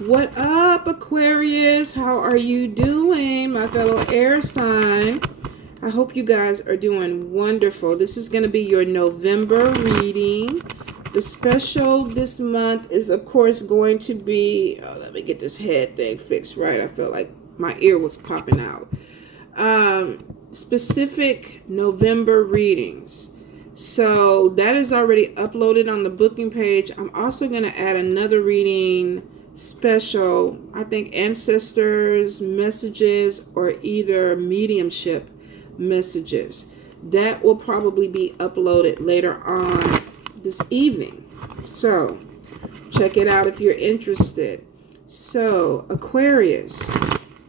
What up, Aquarius? How are you doing, my fellow air sign? I hope you guys are doing wonderful. This is going to be your November reading. The special this month is, of course, going to be... Oh, let me get this head thing fixed right. I felt like my ear was popping out. Specific November readings. So that is already uploaded on the booking page. I'm also going to add another reading special, I think ancestors messages or either mediumship messages. That will probably be uploaded later on this evening. So check it out if you're interested. So Aquarius,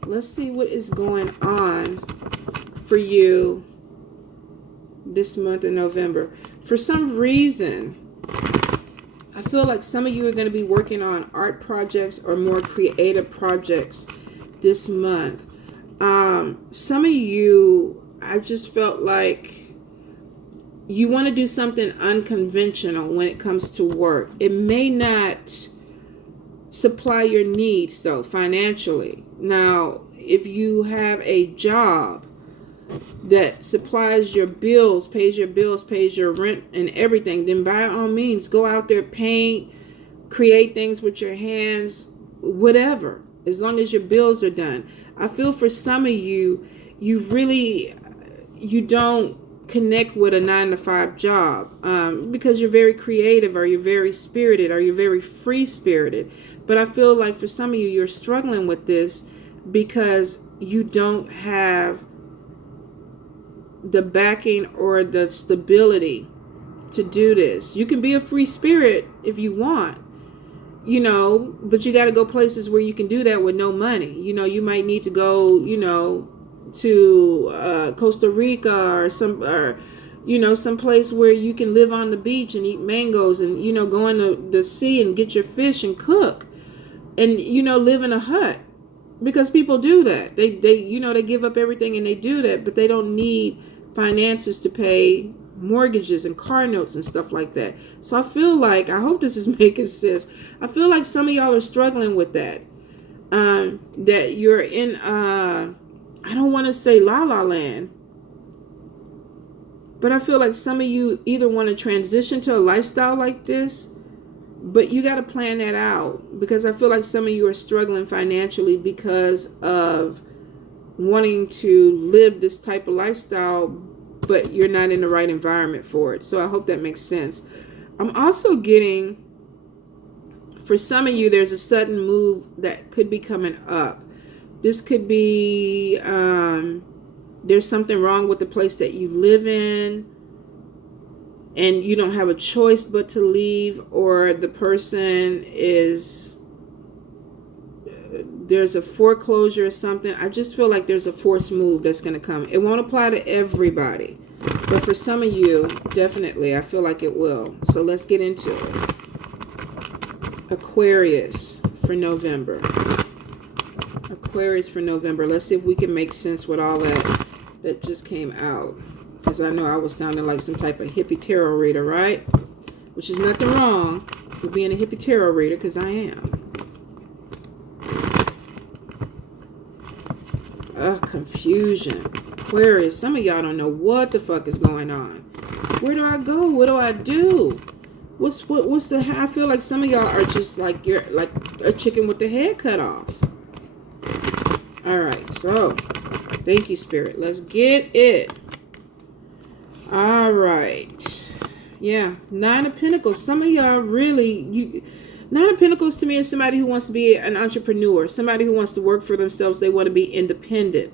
let's see what is going on for you this month of November. For some reason, I feel like some of you are going to be working on art projects or more creative projects this month. Some of you, I just felt like you want to do something unconventional when it comes to work. It may not supply your needs, though, financially. Now, if you have a job that supplies your bills, pays your rent and everything, then by all means, go out there, paint, create things with your hands, whatever, as long as your bills are done. I feel for some of you, you don't connect with a 9-to-5 job because you're very creative, or you're very spirited, or you're very free-spirited. But I feel like for some of you, you're struggling with this because you don't have the backing or the stability to do this. You can be a free spirit if you want, but you got to go places where you can do that with no money. You might need to go, to Costa Rica or some place where you can live on the beach and eat mangoes and, go in the sea and get your fish and cook and, live in a hut. Because people do that. They give up everything and they do that, but they don't need finances to pay mortgages and car notes and stuff like that. So I feel like, I hope this is making sense. I feel like some of y'all are struggling with that. That you're in, I don't want to say la la land, but I feel like some of you either want to transition to a lifestyle like this, but you got to plan that out, because I feel like some of you are struggling financially because of wanting to live this type of lifestyle, but you're not in the right environment for it. So I hope that makes sense. I'm also getting, for some of you, there's a sudden move that could be coming up. This could be, there's something wrong with the place that you live in, and you don't have a choice but to leave, or the person is, there's a foreclosure or something. I just feel like there's a forced move that's going to come. It won't apply to everybody, but for some of you, definitely, I feel like it will. So let's get into it. Aquarius for November. Aquarius for November. Let's see if we can make sense with all that just came out. Because I know I was sounding like some type of hippie tarot reader, right? Which is nothing wrong with being a hippie tarot reader, because I am. Confusion. Aquarius, some of y'all don't know what the fuck is going on. Where do I go? What do I do? What's the... I feel like some of y'all are just like, you're like a chicken with the head cut off. Alright, so thank you, Spirit. Let's get it. Alright. Yeah, 9 of Pentacles. Some of y'all really... 9 of Pentacles to me is somebody who wants to be an entrepreneur. Somebody who wants to work for themselves. They want to be independent.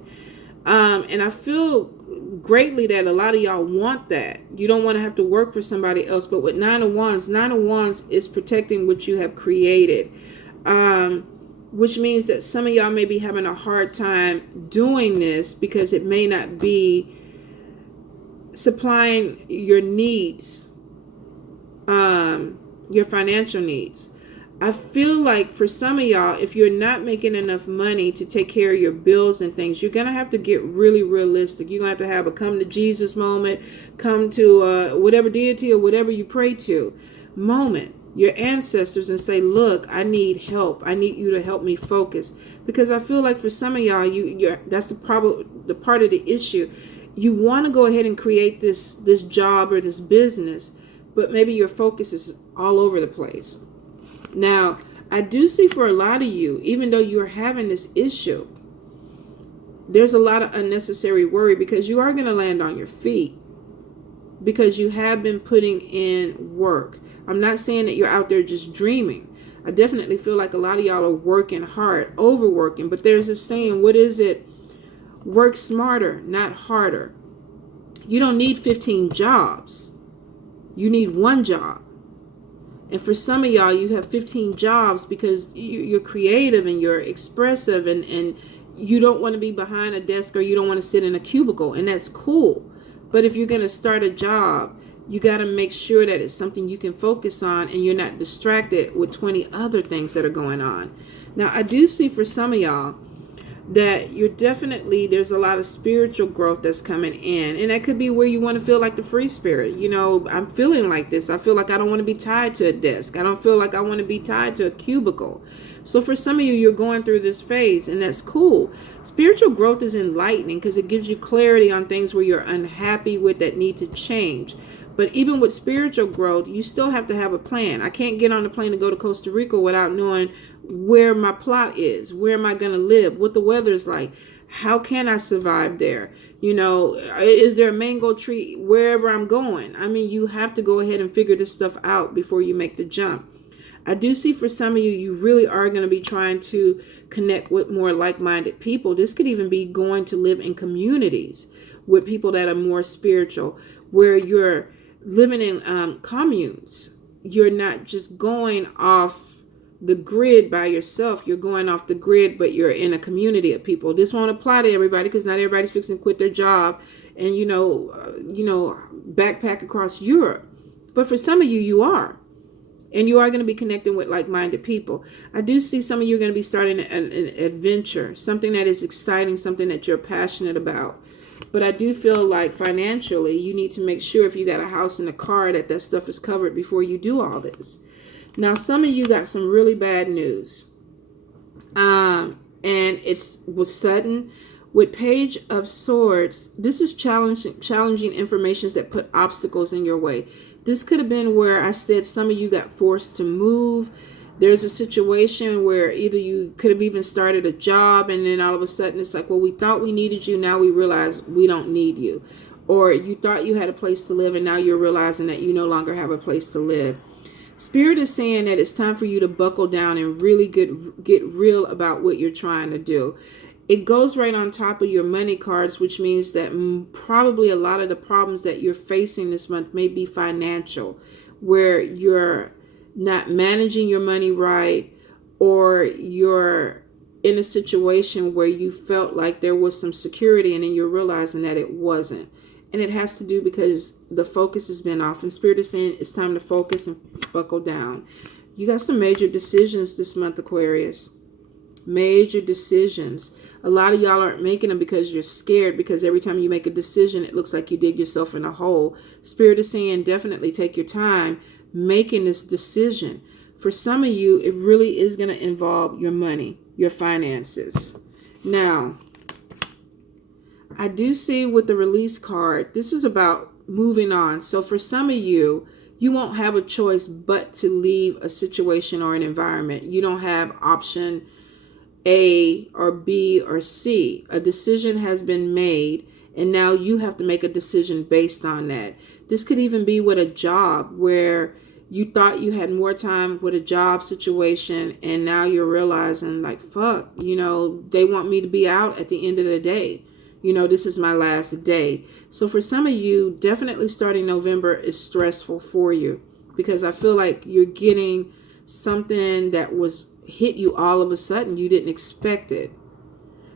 And I feel greatly that a lot of y'all want that. You don't want to have to work for somebody else. But with 9 of Wands is protecting what you have created. Which means that some of y'all may be having a hard time doing this because it may not be supplying your needs, your financial needs. I feel like for some of y'all, if you're not making enough money to take care of your bills and things, you're going to have to get really realistic. You're going to have a come to Jesus moment, come to whatever deity or whatever you pray to moment. your ancestors and say, look, I need help. I need you to help me focus. Because I feel like for some of y'all, that's the part of the issue. You want to go ahead and create this job or this business, but maybe your focus is all over the place. Now, I do see for a lot of you, even though you're having this issue, there's a lot of unnecessary worry because you are going to land on your feet because you have been putting in work. I'm not saying that you're out there just dreaming. I definitely feel like a lot of y'all are working hard, overworking, but there's a saying, what is it? Work smarter, not harder. You don't need 15 jobs. You need one job. And for some of y'all, you have 15 jobs because you're creative and you're expressive and you don't want to be behind a desk or you don't want to sit in a cubicle, and that's cool. But if you're going to start a job, you got to make sure that it's something you can focus on and you're not distracted with 20 other things that are going on. Now, I do see for some of y'all that there's a lot of spiritual growth that's coming in, and that could be where you want to feel like the free spirit. I'm feeling like this. I feel like I don't want to be tied to a desk. I don't feel like I want to be tied to a cubicle. So for some of you, you're going through this phase, and that's cool. Spiritual growth is enlightening because it gives you clarity on things where you're unhappy with that need to change. But even with spiritual growth, you still have to have a plan. I can't get on the plane to go to Costa Rica without knowing where my plot is. Where am I going to live? What the weather is like? How can I survive there? Is there a mango tree wherever I'm going? I mean, you have to go ahead and figure this stuff out before you make the jump. I do see for some of you, you really are going to be trying to connect with more like-minded people. This could even be going to live in communities with people that are more spiritual, where you're living in communes. You're not just going off the grid by yourself. You're going off the grid, but you're in a community of people. This won't apply to everybody because not everybody's fixing to quit their job and, backpack across Europe. But for some of you, you are. And you are going to be connecting with like-minded people. I do see some of you are going to be starting an adventure, something that is exciting, something that you're passionate about. But I do feel like financially, you need to make sure if you got a house and a car that stuff is covered before you do all this. Now, some of you got some really bad news. And it was sudden. With Page of Swords, this is challenging information that put obstacles in your way. This could have been where I said some of you got forced to move. There's a situation where either you could have even started a job and then all of a sudden it's like, well, we thought we needed you. Now we realize we don't need you. Or you thought you had a place to live and now you're realizing that you no longer have a place to live. Spirit is saying that it's time for you to buckle down and really get real about what you're trying to do. It goes right on top of your money cards, which means that probably a lot of the problems that you're facing this month may be financial, where you're not managing your money right, or you're in a situation where you felt like there was some security and then you're realizing that it wasn't. And it has to do because the focus has been off. And Spirit is saying it's time to focus and buckle down. You got some major decisions this month, Aquarius. Major decisions. A lot of y'all aren't making them because you're scared, because every time you make a decision, it looks like you dig yourself in a hole. Spirit is saying definitely take your time making this decision. For some of you, it really is going to involve your money, your finances. Now, I do see with the release card, this is about moving on. So for some of you, you won't have a choice but to leave a situation or an environment. You don't have option A or B or C. A decision has been made, and now you have to make a decision based on that. This could even be with a job where you thought you had more time with a job situation, and now you're realizing like, fuck, they want me to be out at the end of the day. This is my last day. So for some of you, definitely starting November is stressful for you, because I feel like you're getting something that was hit you all of a sudden. You didn't expect it.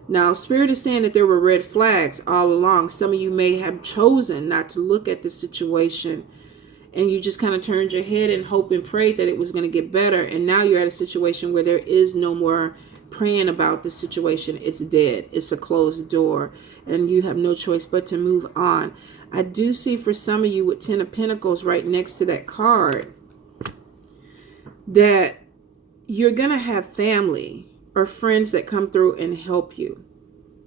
Now, Spirit is saying that there were red flags all along. Some of you may have chosen not to look at the situation, and you just kind of turned your head and hope and prayed that it was going to get better. And now you're at a situation where there is no more praying about the situation. It's dead. It's a closed door, and you have no choice but to move on. I do see for some of you with 10 of Pentacles right next to that card, that you're going to have family or friends that come through and help you.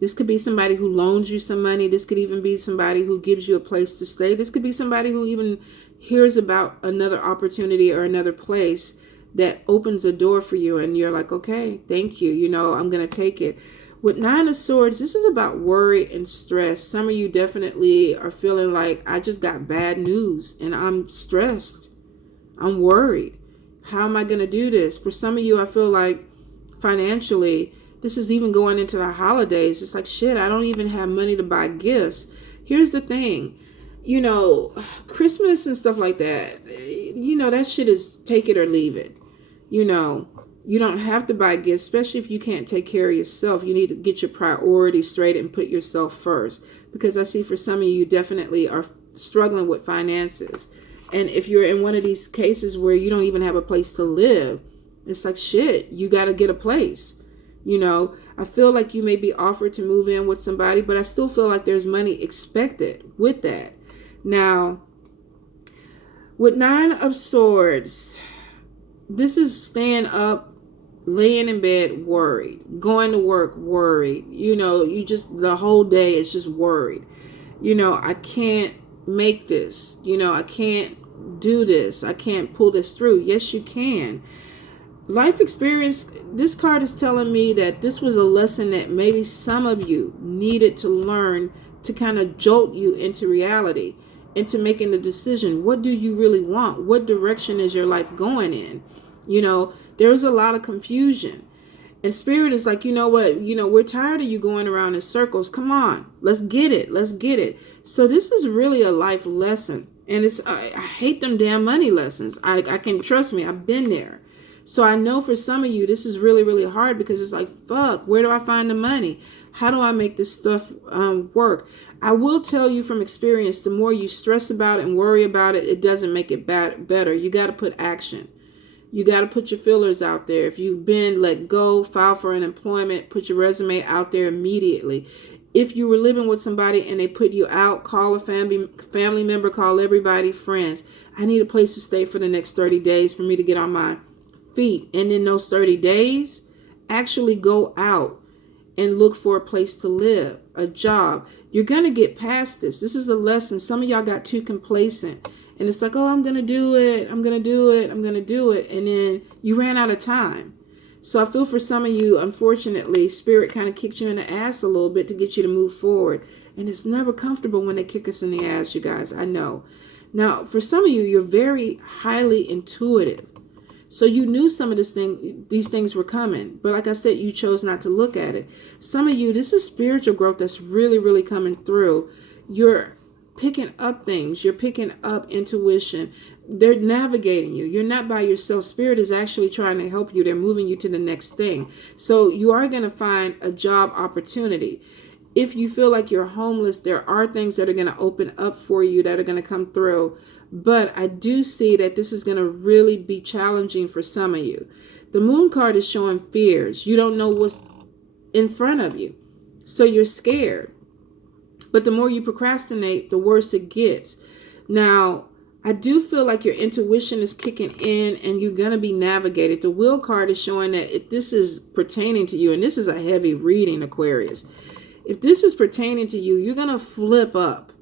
This could be somebody who loans you some money. This could even be somebody who gives you a place to stay. This could be somebody who even hears about another opportunity or another place that opens a door for you. And you're like, okay, thank you. You know, I'm going to take it. With Nine of Swords, this is about worry and stress. Some of you definitely are feeling like, I just got bad news and I'm stressed. I'm worried. How am I going to do this? For some of you, I feel like financially, this is even going into the holidays. It's like, shit, I don't even have money to buy gifts. Here's the thing. You know, Christmas and stuff like that, you know, that shit is take it or leave it. You know, you don't have to buy gifts, especially if you can't take care of yourself. You need to get your priorities straight and put yourself first. Because I see for some of you, you definitely are struggling with finances. And if you're in one of these cases where you don't even have a place to live, it's like, shit, you got to get a place. You know, I feel like you may be offered to move in with somebody, but I still feel like there's money expected with that. Now, with Nine of Swords, this is staying up, laying in bed worried, going to work worried. You know, you just, the whole day is just worried. You know, I can't make this. You know, I can't do this. I can't pull this through. Yes, you can. Life experience, this card is telling me that this was a lesson that maybe some of you needed to learn to kind of jolt you into reality, into making a decision. What do you really want? What direction is your life going in? You know, there's a lot of confusion. And Spirit is like, you know what? You know, we're tired of you going around in circles. Come on, let's get it. Let's get it. So this is really a life lesson. And it's, I hate them damn money lessons. I can, trust me, I've been there. So I know for some of you, this is really, really hard because it's like, fuck, where do I find the money? How do I make this stuff work? I will tell you from experience, the more you stress about it and worry about it, it doesn't make it better. You got to put action. You got to put your feelers out there. If you've been let go, file for unemployment, put your resume out there immediately. If you were living with somebody and they put you out, call a family member, call everybody, friends. I need a place to stay for the next 30 days for me to get on my feet. And in those 30 days, actually go out and look for a place to live, a job. You're going to get past this. This is a lesson. Some of y'all got too complacent. And it's like, oh, I'm going to do it. I'm going to do it. I'm going to do it. And then you ran out of time. So I feel for some of you, unfortunately, Spirit kind of kicked you in the ass a little bit to get you to move forward. And it's never comfortable when they kick us in the ass, you guys. I know. Now, for some of you, you're very highly intuitive. So you knew some of these things were coming. But like I said, you chose not to look at it. Some of you, this is spiritual growth that's really, really coming through. You're picking up things. You're picking up intuition. They're navigating you. You're not by yourself. Spirit is actually trying to help you. They're moving you to the next thing. So you are going to find a job opportunity. If you feel like you're homeless, there are things that are going to open up for you that are going to come through. But I do see that this is going to really be challenging for some of you. The Moon card is showing fears. You don't know what's in front of you. So you're scared. But the more you procrastinate, the worse it gets. Now, I do feel like your intuition is kicking in and you're going to be navigated. The Wheel card is showing that if this is pertaining to you, and this is a heavy reading, Aquarius. If this is pertaining to you, you're going to flip up.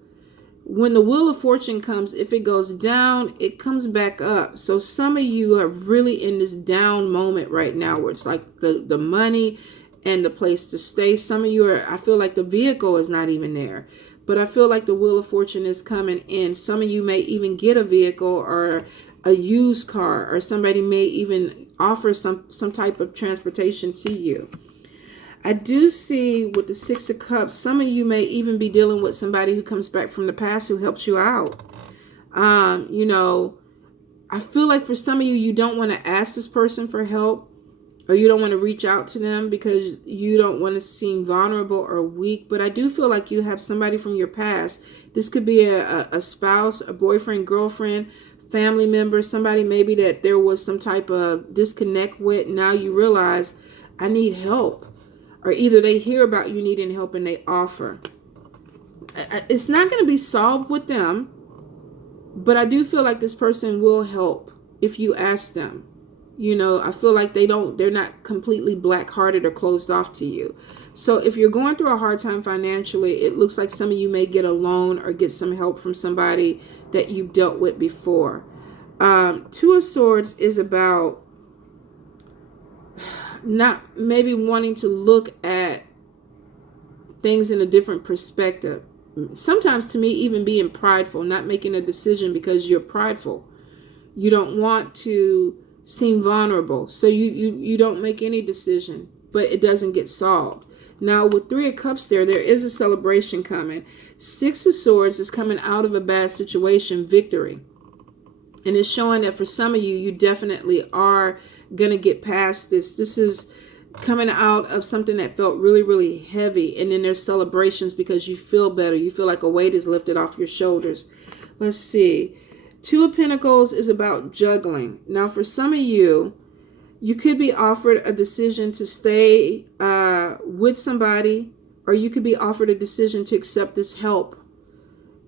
When the Wheel of Fortune comes, if it goes down, it comes back up. So some of you are really in this down moment right now where it's like the money and the place to stay. Some of you are, I feel like the vehicle is not even there. But I feel like the Wheel of Fortune is coming in. Some of you may even get a vehicle or a used car, or somebody may even offer some type of transportation to you. I do see with the Six of Cups, some of you may even be dealing with somebody who comes back from the past who helps you out. You know, I feel like for some of you, you don't want to ask this person for help, or you don't want to reach out to them because you don't want to seem vulnerable or weak. But I do feel like you have somebody from your past. This could be a spouse, a boyfriend, girlfriend, family member, somebody maybe that there was some type of disconnect with. Now you realize, I need help. Or either they hear about you needing help and they offer. It's not going to be solved with them, but I do feel like this person will help if you ask them. You know, I feel like they're not completely black-hearted or closed off to you. So if you're going through a hard time financially, it looks like some of you may get a loan or get some help from somebody that you've dealt with before. Two of Swords is about not maybe wanting to look at things in a different perspective. Sometimes to me, even being prideful, not making a decision because you're prideful. You don't want to seem vulnerable. So you don't make any decision, but it doesn't get solved. Now with Three of Cups there is a celebration coming. Six of Swords is coming out of a bad situation, victory. And it's showing that for some of you, you definitely are going to get past this. This is coming out of something that felt really, really heavy. And then there's celebrations because you feel better. You feel like a weight is lifted off your shoulders. Let's see. Two of Pentacles is about juggling. Now, for some of you, you could be offered a decision to stay with somebody, or you could be offered a decision to accept this help.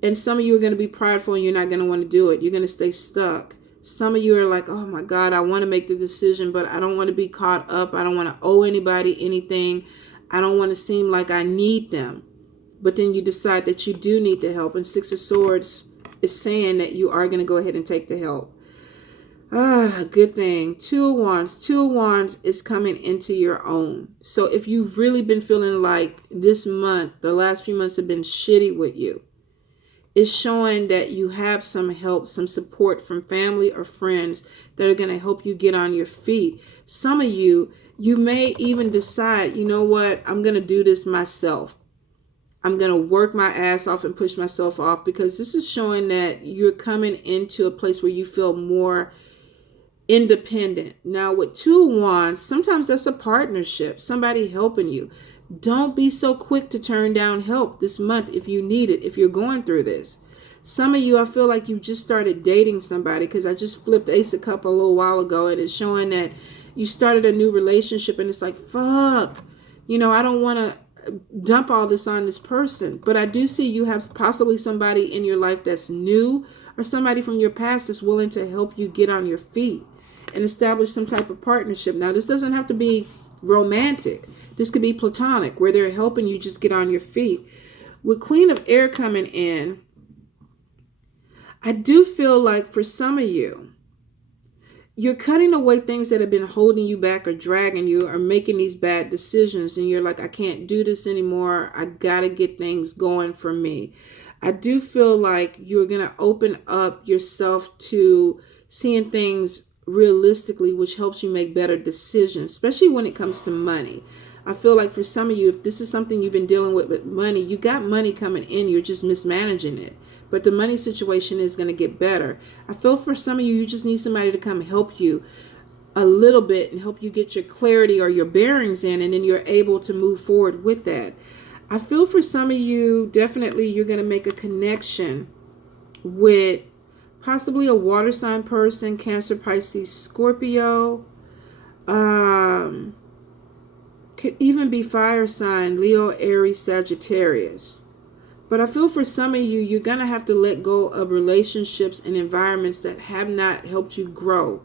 And some of you are going to be prideful and you're not going to want to do it. You're going to stay stuck. Some of you are like, oh my God, I want to make the decision, but I don't want to be caught up. I don't want to owe anybody anything. I don't want to seem like I need them. But then you decide that you do need the help. And Six of Swords is saying that you are going to go ahead and take the help. Good thing. Two of Wands. Two of Wands is coming into your own. So if you've really been feeling like this month, the last few months have been shitty with you, it's showing that you have some help, some support from family or friends that are going to help you get on your feet. Some of you, you may even decide, you know what, I'm going to do this myself. I'm going to work my ass off and push myself off, because this is showing that you're coming into a place where you feel more independent. Now with Two of Wands, sometimes that's a partnership, somebody helping you. Don't be so quick to turn down help this month if you need it, if you're going through this. Some of you, I feel like you just started dating somebody, because I just flipped Ace of Cups a little while ago, and it's showing that you started a new relationship, and it's like, fuck, you know, I don't want to dump all this on this person. But I do see you have possibly somebody in your life that's new, or somebody from your past that's willing to help you get on your feet and establish some type of partnership. Now, this doesn't have to be romantic. This could be platonic, where they're helping you just get on your feet. With Queen of Air coming in, I do feel like for some of you, you're cutting away things that have been holding you back or dragging you, or making these bad decisions. And you're like, I can't do this anymore. I got to get things going for me. I do feel like you're going to open up yourself to seeing things realistically, which helps you make better decisions, especially when it comes to money. I feel like for some of you, if this is something you've been dealing with money, you got money coming in, you're just mismanaging it. But the money situation is going to get better. I feel for some of you, you just need somebody to come help you a little bit and help you get your clarity or your bearings in, and then you're able to move forward with that. I feel for some of you, definitely you're going to make a connection with possibly a water sign person, Cancer, Pisces, Scorpio. Could even be fire sign, Leo, Aries, Sagittarius. But I feel for some of you, you're going to have to let go of relationships and environments that have not helped you grow,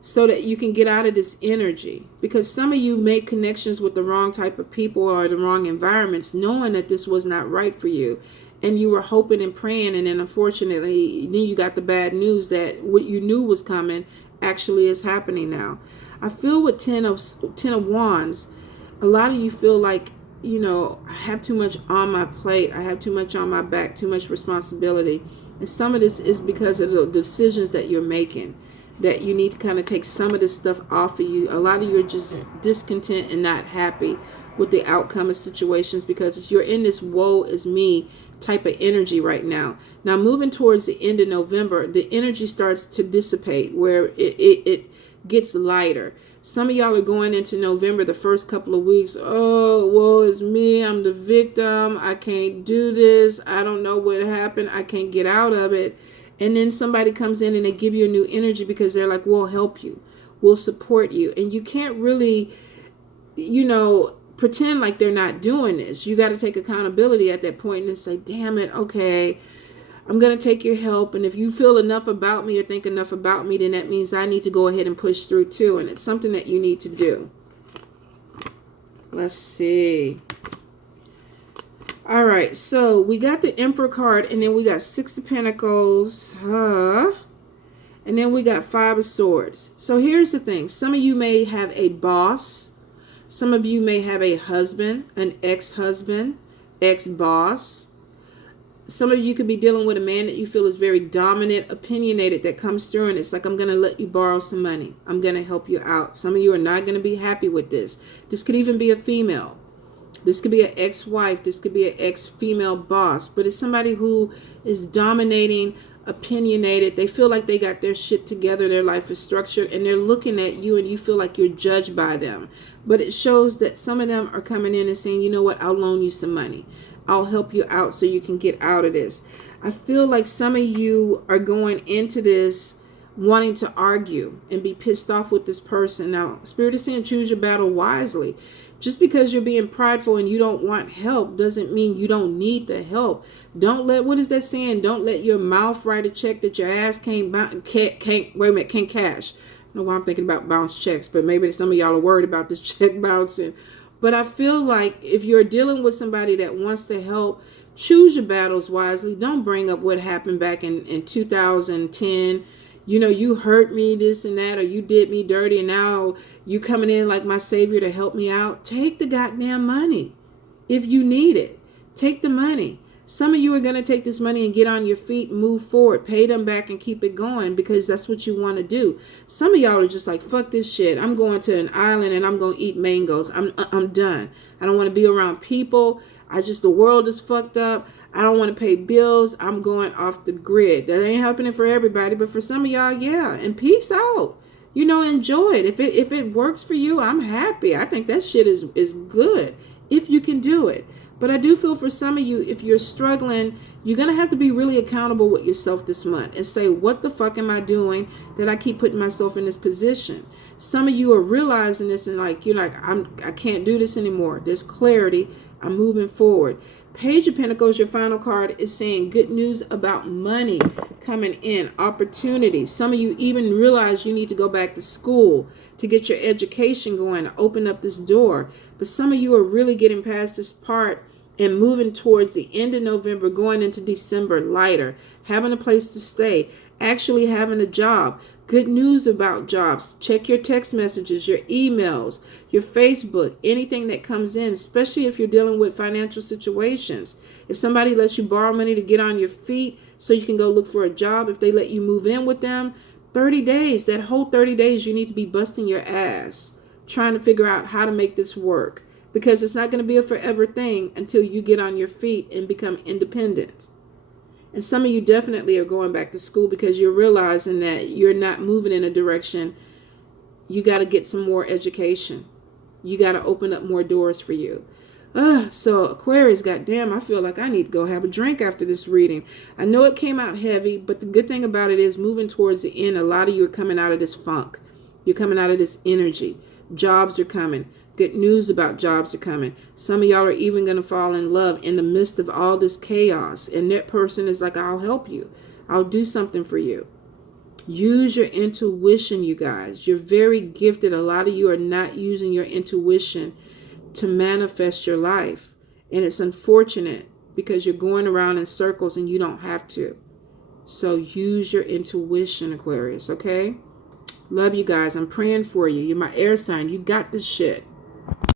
so that you can get out of this energy. Because some of you made connections with the wrong type of people or the wrong environments, knowing that this was not right for you. And you were hoping and praying, and then unfortunately, then you got the bad news that what you knew was coming actually is happening now. I feel with Ten of Wands, a lot of you feel like, you know, I have too much on my plate. I have too much on my back, too much responsibility. And some of this is because of the decisions that you're making, that you need to kind of take some of this stuff off of you. A lot of you are just discontent and not happy with the outcome of situations, because you're in this woe is me type of energy right now. Now, moving towards the end of November, the energy starts to dissipate, where it gets lighter. Some of y'all are going into November, the first couple of weeks, oh, woe is me, I'm the victim, I can't do this, I don't know what happened, I can't get out of it. And then somebody comes in and they give you a new energy, because they're like, we'll help you, we'll support you. And you can't really, you know, pretend like they're not doing this. You got to take accountability at that point and say, damn it, okay, I'm going to take your help. And if you feel enough about me or think enough about me, then that means I need to go ahead and push through too. And it's something that you need to do. Let's see. All right. So we got the Emperor card, and then we got Six of Pentacles. And then we got Five of Swords. So here's the thing. Some of you may have a boss. Some of you may have a husband, an ex-husband, ex-boss. Some of you could be dealing with a man that you feel is very dominant, opinionated, that comes through and it's like, I'm going to let you borrow some money. I'm going to help you out. Some of you are not going to be happy with this. This could even be a female. This could be an ex-wife. This could be an ex-female boss. But it's somebody who is dominating, opinionated. They feel like they got their shit together. Their life is structured. And they're looking at you and you feel like you're judged by them. But it shows that some of them are coming in and saying, you know what, I'll loan you some money. I'll help you out so you can get out of this. I feel like some of you are going into this wanting to argue and be pissed off with this person. Now, Spirit is saying choose your battle wisely. Just because you're being prideful and you don't want help doesn't mean you don't need the help. Don't let, what is that saying? Don't let your mouth write a check that your ass can't cash. I don't know why I'm thinking about bounce checks, but maybe some of y'all are worried about this check bouncing. But I feel like if you're dealing with somebody that wants to help, choose your battles wisely. Don't bring up what happened back in 2010. You know, you hurt me, this and that, or you did me dirty, and now you coming in like my savior to help me out. Take the goddamn money if you need it. Take the money. Some of you are going to take this money and get on your feet, move forward, pay them back and keep it going because that's what you want to do. Some of y'all are just like, fuck this shit. I'm going to an island and I'm going to eat mangoes. I'm done. I don't want to be around people. The world is fucked up. I don't want to pay bills. I'm going off the grid. That ain't happening for everybody, but for some of y'all, yeah. And peace out. You know, enjoy it. If it works for you, I'm happy. I think that shit is good if you can do it. But I do feel for some of you, if you're struggling, you're going to have to be really accountable with yourself this month and say, what the fuck am I doing that I keep putting myself in this position? Some of you are realizing this and like, you're like, I can't do this anymore. There's clarity. I'm moving forward. Page of Pentacles, your final card, is saying good news about money coming in, opportunities. Some of you even realize you need to go back to school to get your education going, open up this door. But some of you are really getting past this part and moving towards the end of November, going into December lighter, having a place to stay, actually having a job. Good news about jobs. Check your text messages, your emails, your Facebook, anything that comes in, especially if you're dealing with financial situations. If somebody lets you borrow money to get on your feet so you can go look for a job, if they let you move in with them, 30 days, that whole 30 days, you need to be busting your ass, trying to figure out how to make this work. Because it's not going to be a forever thing until you get on your feet and become independent. And some of you definitely are going back to school because you're realizing that you're not moving in a direction. You got to get some more education. You got to open up more doors for you. So Aquarius, goddamn, I feel like I need to go have a drink after this reading. I know it came out heavy, but the good thing about it is moving towards the end, a lot of you are coming out of this funk. You're coming out of this energy. Jobs are coming. Good news about jobs are coming. Some of y'all are even going to fall in love in the midst of all this chaos. And that person is like, I'll help you. I'll do something for you. Use your intuition, you guys. You're very gifted. A lot of you are not using your intuition to manifest your life. And it's unfortunate because you're going around in circles and you don't have to. So use your intuition, Aquarius, okay? Love you guys. I'm praying for you. You're my air sign. You got this shit.